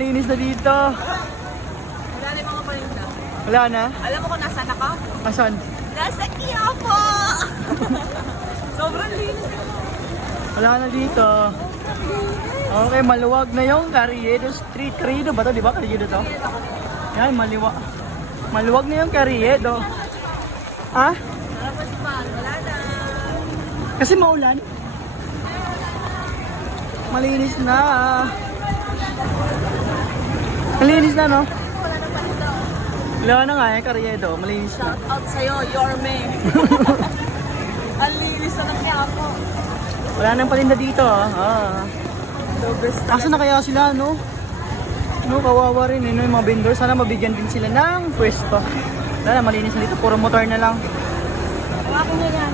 linis na dito. Wala na yung mga palinda. Wala na? Alam mo kung nasaan ako? Asan? Nasa Quiapo! Sobrang linis. Wala na dito. Okay, maluwag na yung Carriedo Street. Carriedo ba to? Di ba Carriedo to? Yan, maluwag na yung Carriedo. Ha? Tapos pa, wala na. Kasi maulan. Malinis na. Malinis na, no? Wala na palinda. Wala na nga eh, Carriedo. Malinis na. Shout out sa'yo, Yorme. Ang linis na ng Quiapo. Wala nang palinda dito, ah. The best Asa na kaya sila, no? No, kawawa rin, eh, no? Yung mga vendor. Sana mabigyan din sila ng pwesto. Wala na, malinis na dito. Puro motor na lang. Hawakan niya yan.